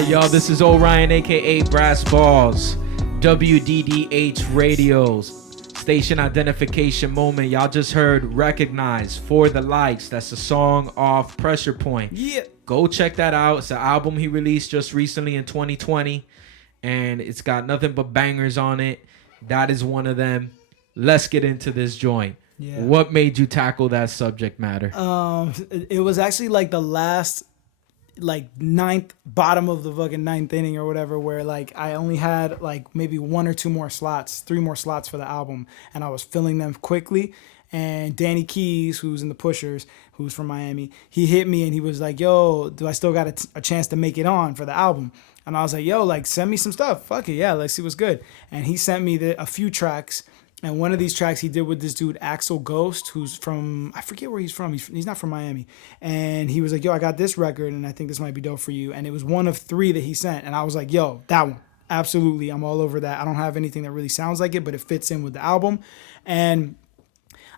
right, y'all. This is Orion, aka Brass Balls, WDDH Radios. Station identification moment. Y'all just heard Wrekonize, For the Likes. That's a song off Pressure Point. Yeah. Go check that out. It's an album he released just recently in 2020. And it's got nothing but bangers on it. That is one of them. Let's get into this joint. Yeah. What made you tackle that subject matter? It was actually like the last, like bottom of the fucking ninth inning or whatever, where like I only had like maybe three more slots for the album, and I was filling them quickly. And Danny Keys, who's in the Pushers, who's from Miami, he hit me and he was like, "Yo, do I still got a chance to make it on for the album?" And I was like, "Yo, like send me some stuff. Fuck it, yeah, let's see what's good." And he sent me a few tracks. And one of these tracks he did with this dude, Axel Ghost, who's from, I forget where he's from. He's not from Miami. And he was like, "Yo, I got this record, and I think this might be dope for you." And it was one of three that he sent. And I was like, "Yo, that one. Absolutely. I'm all over that. I don't have anything that really sounds like it, but it fits in with the album." And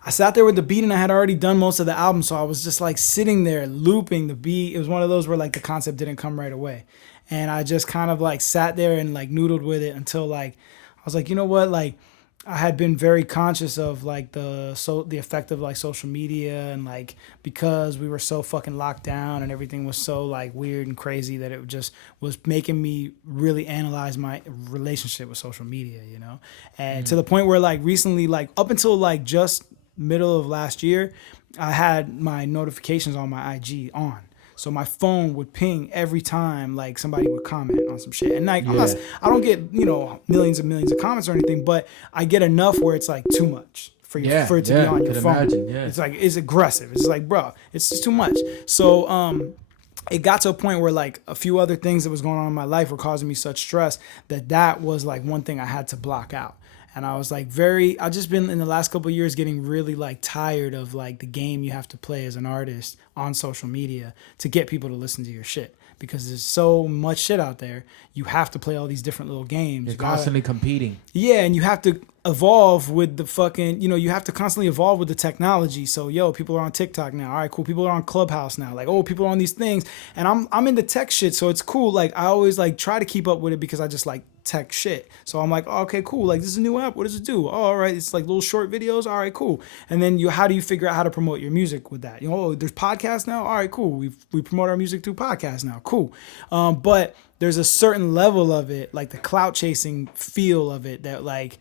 I sat there with the beat, and I had already done most of the album. So I was just like sitting there looping the beat. It was one of those where like the concept didn't come right away. And I just kind of like sat there and like noodled with it until like, I was like, you know what, like, I had been very conscious of like the effect of like social media, and like because we were so fucking locked down and everything was so like weird and crazy, that it just was making me really analyze my relationship with social media, you know? And to the point where like recently, like up until like just middle of last year, I had my notifications on my IG on. So my phone would ping every time like somebody would comment on some shit. And like I don't get, you know, millions and millions of comments or anything, but I get enough where it's like too much for it to be on your phone. It's like, it's aggressive. It's like, bro, it's just too much. So it got to a point where like a few other things that was going on in my life were causing me such stress that was like one thing I had to block out. And I was like I've just been in the last couple of years getting really like tired of like the game you have to play as an artist on social media to get people to listen to your shit. Because there's so much shit out there. You have to play all these different little games. You're constantly competing. Yeah, and you have to evolve with the fucking, you know, you have to constantly evolve with the technology. So, yo, people are on TikTok now. All right, cool. People are on Clubhouse now. Like, oh, people are on these things. And I'm into tech shit, so it's cool. Like, I always, like, try to keep up with it because I just like tech shit. So I'm like, oh, okay, cool. Like, this is a new app. What does it do? Oh, all right. It's like little short videos. All right, cool. And then how do you figure out how to promote your music with that? You know, oh, there's podcasts now. All right, cool. We promote our music through podcasts now. Cool. But there's a certain level of it, like the clout chasing feel of it, that like,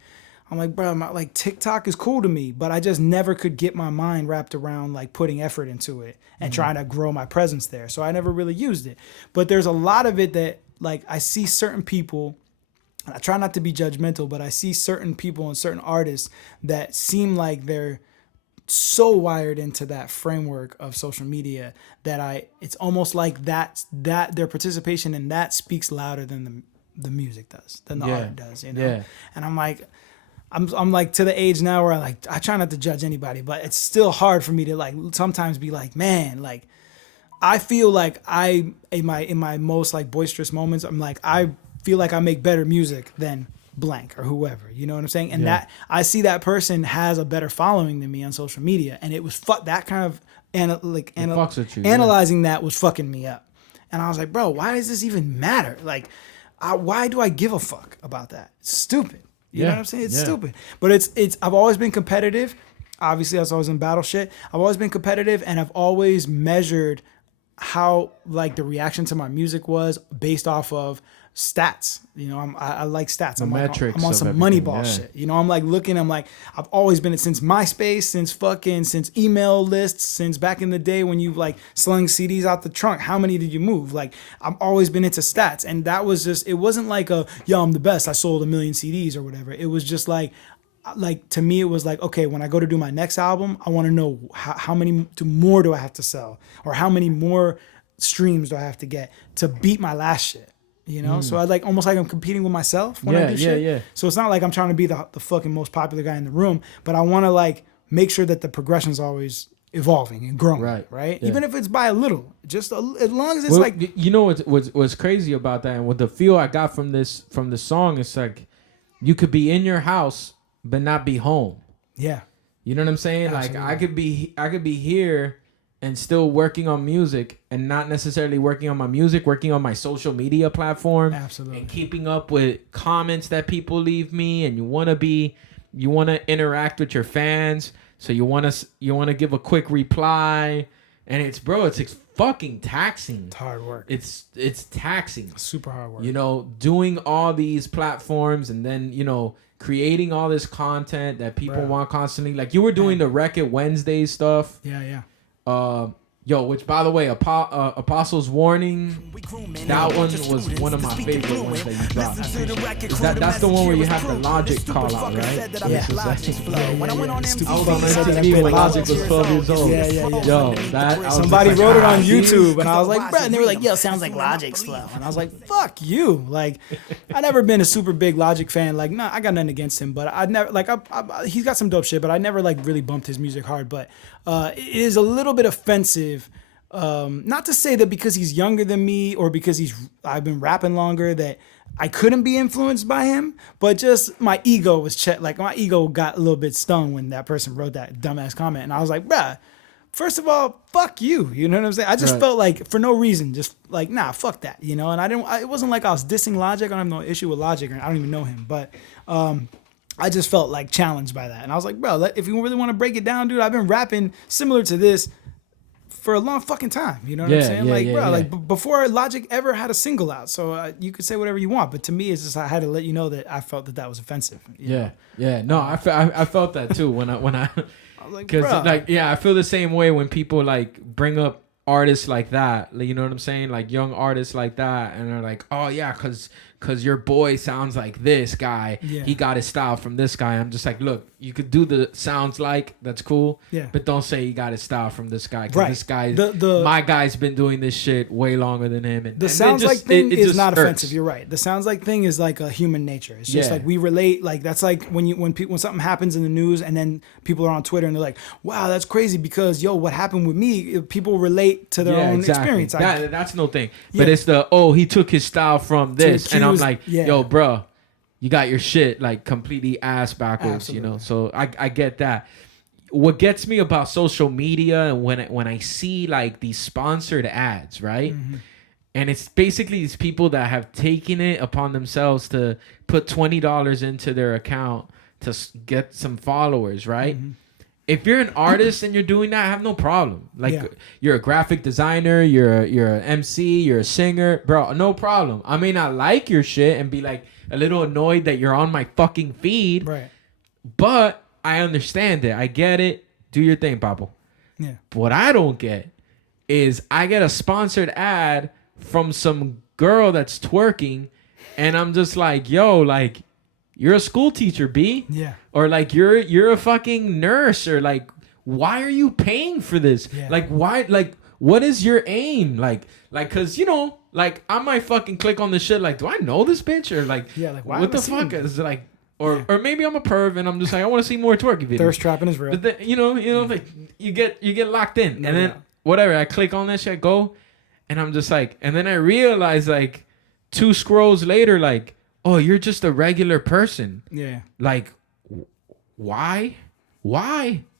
I'm like, bro, like TikTok is cool to me, but I just never could get my mind wrapped around like putting effort into it and trying to grow my presence there. So I never really used it. But there's a lot of it that like I see certain people, and I try not to be judgmental, but I see certain people and certain artists that seem like they're so wired into that framework of social media that it's almost like that their participation in that speaks louder than the music does, than the art does, you know? Yeah. And I'm like, I'm like to the age now where I try not to judge anybody, but it's still hard for me to like sometimes be like, man, like I feel like in my most like boisterous moments, I'm like, I feel like I make better music than blank or whoever, you know what I'm saying? And that I see that person has a better following than me on social media, and it was that kind of analyzing that was fucking me up. And I was like, bro, why does this even matter? Like, why do I give a fuck about that? It's stupid. You know what I'm saying? It's stupid. But it's I've always been competitive. Obviously, I was always in battle shit. I've always been competitive, and I've always measured how like the reaction to my music was based off of stats. You know, I like stats. I'm on some Moneyball shit. You know, I'm like looking, I've always been since MySpace, since email lists, since back in the day when you like slung CDs out the trunk. How many did you move? Like, I've always been into stats. And that was just, it wasn't like I'm the best, I sold 1 million CDs or whatever. It was just like to me, it was like, okay, when I go to do my next album, I want to know how many more do I have to sell, or how many more streams do I have to get to beat my last shit. You know, so I like almost like I'm competing with myself when I do shit. Yeah. So it's not like I'm trying to be the fucking most popular guy in the room, but I want to like make sure that the progression's always evolving and growing. Right. Yeah. Even if it's by a little, just as long as it's like. You know what's crazy about that, and what the feel I got from the song, it's like you could be in your house but not be home. Yeah. You know what I'm saying? Absolutely. Like I could be here and still working on music, and not necessarily working on my music, working on my social media platform. Absolutely. And keeping up with comments that people leave me, and you want to interact with your fans, so you want to give a quick reply, and it's fucking taxing. It's hard work. It's taxing. Super hard work. You know, doing all these platforms, and then, you know, creating all this content that people want constantly. Like you were doing the Wrekonize stuff. Yeah. Which, by the way, Apostles Warning, that one was one of my favorite ones that you dropped. That's the one where you have the Logic call out, right? Yeah. I was on MTV when Logic was 12 years old. Yeah. Yo, somebody wrote it on YouTube, and I was like, bro, and they were like, yo, sounds like Logic's flow. And I was like, fuck you. Like, I never been a super big Logic fan. Like, nah, I got nothing against him, but I never, like, he's got some dope shit, but I never, like, really bumped his music hard. But it is a little bit offensive. Not to say that because he's younger than me or because I've been rapping longer that I couldn't be influenced by him, but just my ego was checked. Like my ego got a little bit stung when that person wrote that dumbass comment, and I was like, bruh, first of all, fuck you. You know what I'm saying? I just felt like for no reason, just like, nah, fuck that. You know, and it wasn't like I was dissing Logic. I don't have no issue with Logic, and I don't even know him, but I just felt like challenged by that, and I was like, bro, if you really want to break it down, dude, I've been rapping similar to this for a long fucking time. You know what I'm saying? Like before Logic ever had a single out. So you could say whatever you want, but to me, it's just I had to let you know that I felt that was offensive. You know? No, I felt that too when I was like, because I feel the same way when people like bring up artists like that. Like, you know what I'm saying? Like young artists like that, and they're like, oh yeah, because your boy sounds like this guy. Yeah. He got his style from this guy. I'm just like, look, you could do the sounds like, that's cool. Yeah. But don't say he got his style from this guy. Because this guy, my guy's been doing this shit way longer than him. And the sounds like thing is not offensive. You're right. The sounds like thing is like a human nature. It's just like we relate. Like that's like when something happens in the news and then people are on Twitter and they're like, wow, that's crazy because what happened with me? People relate to their own experience. That's no thing. But it's he took his style from this. And I'm like, yo, bro, you got your shit like completely ass backwards. Absolutely. You know. So I get that. What gets me about social media and when I see like these sponsored ads, right? Mm-hmm. And it's basically these people that have taken it upon themselves to put $20 into their account to get some followers, right? Mm-hmm. If you're an artist and you're doing that, I have no problem. Like you're a graphic designer, you're an MC, you're a singer, bro, no problem. I may not like your shit and be like a little annoyed that you're on my fucking feed, right? But I understand it. I get it. Do your thing, Pablo. Yeah. What I don't get is I get a sponsored ad from some girl that's twerking, and I'm just like, yo, like, you're a school teacher, B. Yeah. Or like you're a fucking nurse, or like, why are you paying for this? Yeah. Like, why? Like, what is your aim? Like, cause you know, like I might fucking click on this shit. Like, do I know this bitch? Or like, why what the fuck is it like? Or maybe I'm a perv and I'm just like, I want to see more twerky videos. Thirst trapping is real. But then, you know, like you get locked in, and then whatever. I click on that shit, go, and I'm just like, and then I realize like 2 scrolls later, like, oh, you're just a regular person. Yeah. Like, why?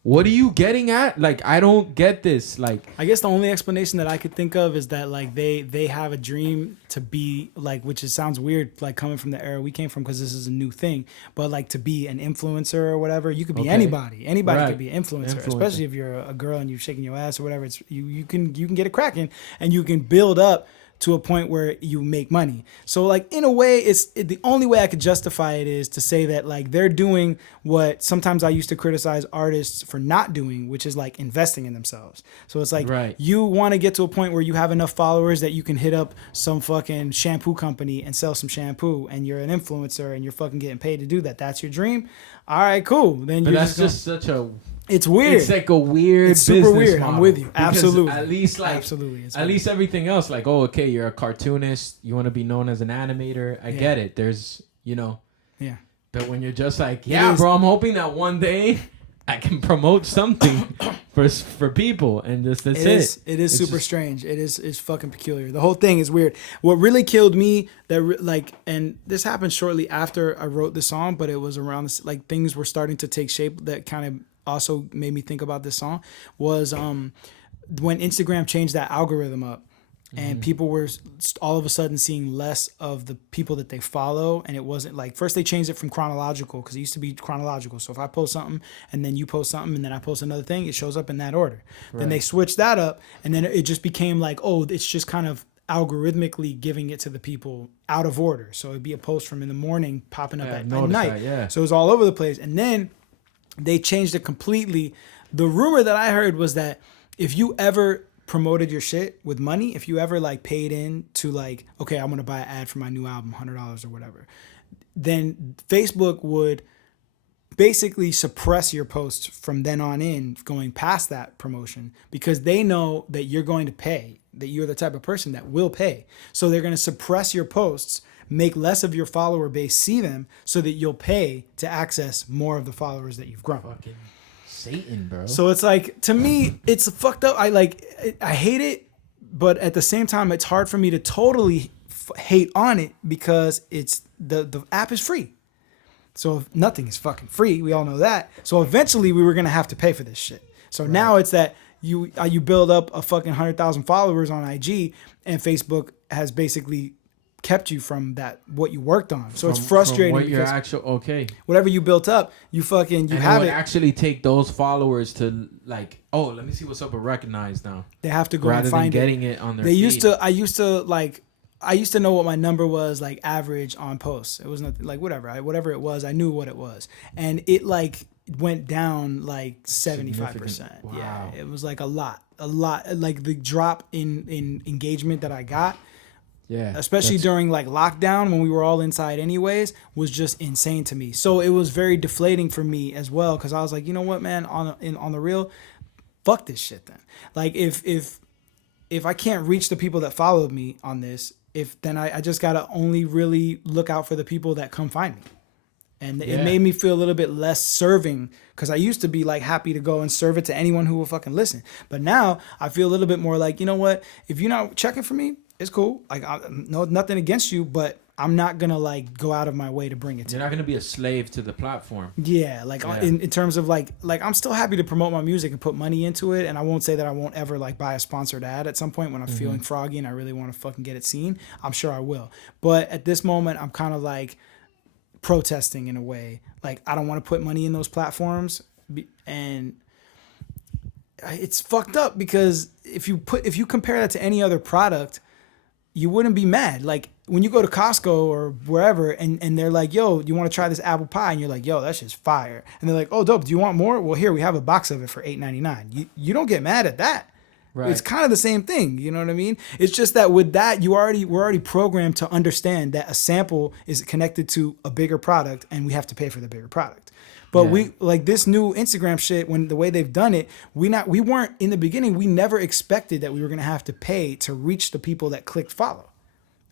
What are you getting at? Like, I don't get this. Like, I guess the only explanation that I could think of is that like they have a dream to be like, which sounds weird, like coming from the era we came from, because this is a new thing. But like to be an influencer or whatever, you could be anybody. Anybody could be an influencer, especially if you're a girl and you're shaking your ass or whatever. It's you can get it cracking, and you can build up to a point where you make money. So like in a way, the only way I could justify it is to say that like they're doing what sometimes I used to criticize artists for not doing, which is like investing in themselves. So it's like you want to get to a point where you have enough followers that you can hit up some fucking shampoo company and sell some shampoo, and you're an influencer and you're fucking getting paid to do that. That's your dream. All right, cool. Then but that's just such a... It's weird. It's like a weird. It's super weird. Model. I'm with you. Absolutely. Because at least like absolutely. At least everything else, like, oh, okay, you're a cartoonist. You want to be known as an animator. I get it. There's, you know. Yeah. But when you're just like, bro, I'm hoping that one day I can promote something for people, and that's it. It is super strange. It's fucking peculiar. The whole thing is weird. What really killed me and this happened shortly after I wrote the song, but it was around this, like things were starting to take shape that kind of also made me think about this song, was when Instagram changed that algorithm up, and people were all of a sudden seeing less of the people that they follow, and it wasn't like, first they changed it from chronological, because it used to be chronological. So if I post something and then you post something and then I post another thing, it shows up in that order. Then they switched that up, and then it just became like, oh, it's just kind of algorithmically giving it to the people out of order. So it'd be a post from in the morning popping up at night. That, So it was all over the place. And then they changed it completely. The rumor that I heard was that if you ever promoted your shit with money, if you ever like paid in to like, okay, I'm gonna buy an ad for my new album, $100 or whatever, then Facebook would basically suppress your posts from then on in, going past that promotion, because they know that you're going to pay, that you're the type of person that will pay. So they're going to suppress your posts, make less of your follower base see them, so that you'll pay to access more of the followers that you've grown. Fucking Satan, bro. So it's like, to me, it's fucked up. I hate it, but at the same time, it's hard for me to totally hate on it, because it's the app is free. So nothing is fucking free. We all know that. So eventually we were going to have to pay for this shit. So now it's that you build up a fucking 100,000 followers on IG, and Facebook has basically kept you from that, what you worked on. So it's frustrating. From what you're actual, whatever you built up, you have it. Actually take those followers to like, oh, let me see what's up with Wrekonize now. They have to go and find getting it on their feed. I used to know what my number was, like, average on posts. It was nothing, like, whatever it was, I knew what it was. And it like went down like 75%. Wow. Yeah, it was like a lot. Like the drop in engagement that I got, especially during like lockdown when we were all inside anyways, was just insane to me. So it was very deflating for me as well, because I was like, you know what, man, on the real, fuck this shit then. Like if I can't reach the people that followed me on this, then I just gotta only really look out for the people that come find me. And it made me feel a little bit less serving, because I used to be like happy to go and serve it to anyone who will fucking listen. But now I feel a little bit more like, you know what? If you're not checking for me, it's cool. Like, nothing against you, but I'm not gonna like go out of my way to bring it to you. You're not gonna be a slave to the platform. Yeah, like in terms of like I'm still happy to promote my music and put money into it, and I won't say that I won't ever like buy a sponsored ad at some point when I'm feeling froggy and I really want to fucking get it seen. I'm sure I will. But at this moment, I'm kind of like protesting in a way. Like, I don't want to put money in those platforms, and it's fucked up, because if you compare that to any other product, you wouldn't be mad. Like when you go to Costco or wherever, and they're like, yo, you want to try this apple pie? And you're like, yo, that's just fire. And they're like, oh, dope, do you want more? Well, here, we have a box of it for $8.99. You don't get mad at that. Right. It's kind of the same thing. You know what I mean? It's just that with that, we're already programmed to understand that a sample is connected to a bigger product, and we have to pay for the bigger product. But we like this new Instagram shit, when the way they've done it, we weren't in the beginning. We never expected that we were gonna have to pay to reach the people that clicked follow.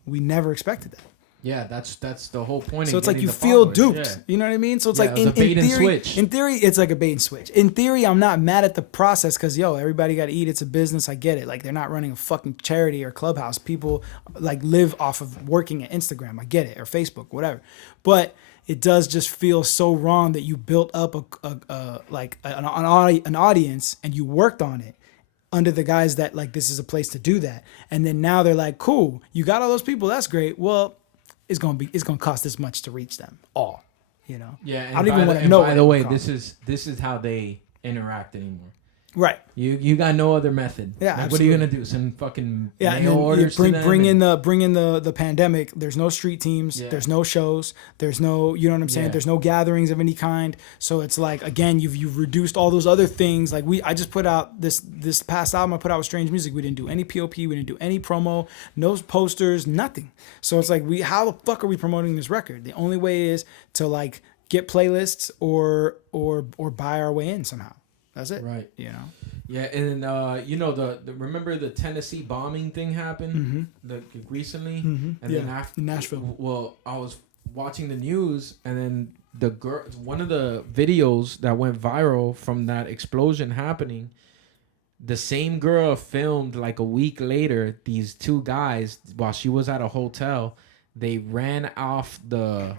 We never expected that. Yeah, that's the whole point. So it's like you feel duped. Yeah. You know what I mean? So it's like in theory, it's like a bait and switch. In theory, I'm not mad at the process, because everybody got to eat. It's a business. I get it. Like, they're not running a fucking charity or clubhouse. People like live off of working at Instagram. I get it, or Facebook, whatever. But it does just feel so wrong that you built up an audience, and you worked on it under the guise that like this is a place to do that, and then now they're like, cool, you got all those people, that's great. Well, it's gonna cost this much to reach them all, you know. Yeah, and I don't even want to know. By the way, this is how they interact anymore. Right. You got no other method. Yeah. Like, what are you gonna do? Send fucking mail orders? Bring in the pandemic. There's no street teams. Yeah. There's no shows. There's no, you know what I'm saying? Yeah. There's no gatherings of any kind. So it's like, again, you've reduced all those other things. Like I just put out this past album. I put out with Strange Music. We didn't do any POP. We didn't do any promo. No posters. Nothing. So it's like, how the fuck are we promoting this record? The only way is to like get playlists or buy our way in somehow. That's it. Right. You know. Yeah, and you know the remember the Tennessee bombing thing happened recently, and then after Nashville. Well, I was watching the news, and then one of the videos that went viral from that explosion happening, the same girl filmed like a week later these two guys while she was at a hotel. They ran off the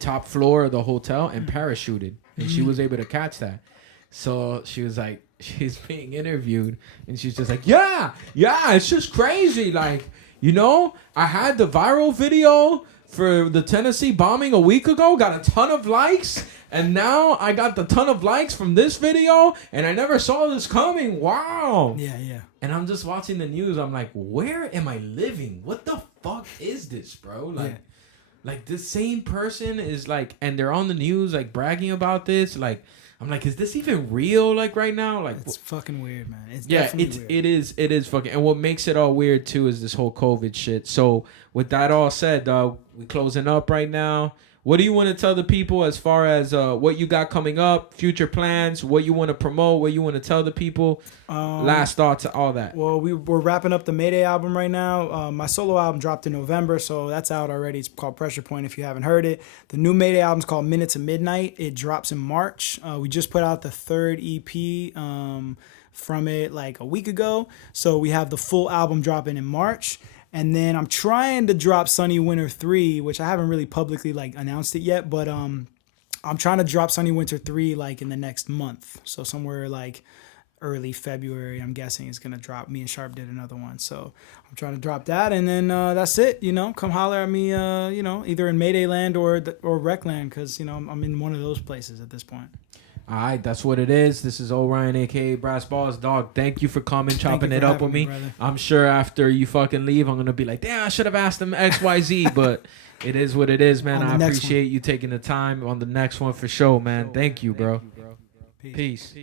top floor of the hotel and parachuted, and she was able to catch that. So she was like, she's being interviewed, and she's just like, yeah, it's just crazy. Like, you know, I had the viral video for the Tennessee bombing a week ago, got a ton of likes, and now I got the ton of likes from this video, and I never saw this coming. Wow. Yeah, yeah. And I'm just watching the news. I'm like, where am I living? What the fuck is this, bro? Like, Yeah. like this same person is like, and they're on the news like bragging about this. Like, I'm like, is this even real? Like right now, like It's fucking weird, man. It's yeah, definitely weird. it is fucking. And what makes it all weird too is this whole COVID shit. So with that all said, dog, we closing up right now. What do you want to tell the people as far as what you got coming up, future plans, what you want to promote, what you want to tell the people, last thoughts, all that? Well, we're wrapping up the Mayday album right now. My solo album dropped in November, so that's out already. It's called Pressure Point if you haven't heard it. The new Mayday album's called Minute to Midnight. It drops in March. We just put out the third EP from it like a week ago. So we have the full album dropping in March. And then I'm trying to drop Sunny Winter 3, which I haven't really publicly like announced it yet, but I'm trying to drop Sunny Winter 3 like in the next month. So somewhere like early February, I'm guessing is gonna drop. Me and Sharp did another one. So I'm trying to drop that, and then that's it. You know, come holler at me, you know, either in Mayday Land or Wrekland, because, you know, I'm in one of those places at this point. All right, that's what it is. This is Orion, a.k.a. Brass Balls. Dog, thank you for coming, chopping it up with me. I'm sure after you fucking leave, I'm going to be like, damn, I should have asked him XYZ, but it is what it is, man. I appreciate you taking the time on the next one for sure, man. Thank you, bro. Peace.